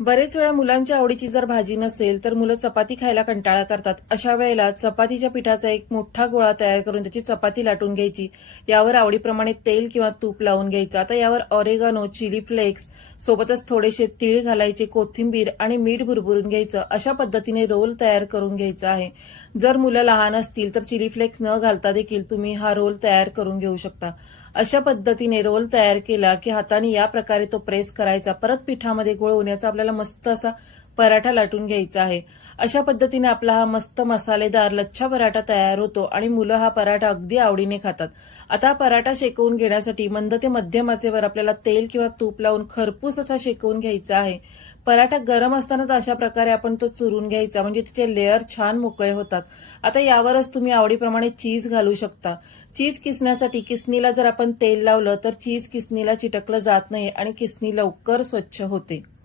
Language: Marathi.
बरेच वेळा मुलांच्या आवडीची जर भाजी नसेल तर मुलं चपाती खायला कंटाळा करतात. अशा वेळेला चपातीच्या पिठाचा एक मोठा गोळा तयार करून त्याची चपाती लाटून घ्यायची. यावर आवडीप्रमाणे तेल किंवा तूप लावून घ्यायचं. आता यावर ऑरेगानो, चिली फ्लेक्स सोबतच थोडेसे तीळ घालायचे, कोथिंबीर आणि मीठ भुरभुरून घ्यायचं. अशा पद्धतीने रोल तयार करून घ्यायचा आहे. जर मुलं लहान असतील तर चिली फ्लेक्स न घालता देखील तुम्ही हा रोल तयार करून घेऊ शकता. अशा पद्धतीने रोल तयार केला की हाताने या प्रकारे तो प्रेस करायचा. परत पिठामध्ये गोळवून याचा आपल्याला मस्त असा पराठा लाटून घ्यायचा आहे. अशा पद्धतीने आपला हा मस्त मसालेदार लच्छा पराठा तयार होतो आणि मुलं हा पराठा अगदी आवडीने खातात. आता हा पराठा शेकवून घेण्यासाठी मंद ते मध्यम आचेवर आपल्याला तेल किंवा तूप लावून खरपूस असा शेकवून घ्यायचा आहे. पराठा गरम असतानाच अशा प्रकारे आपण तो चुरून घ्यायचा, म्हणजे तिचे लेअर छान मोकळे होतात. आता यावरच तुम्ही आवडीप्रमाणे चीज घालू शकता. चीज किसण्यासाठी किसणीला जर आपण तेल लावलं तर चीज किसणीला चिटकलं जात नाही आणि किसणी लवकर स्वच्छ होते.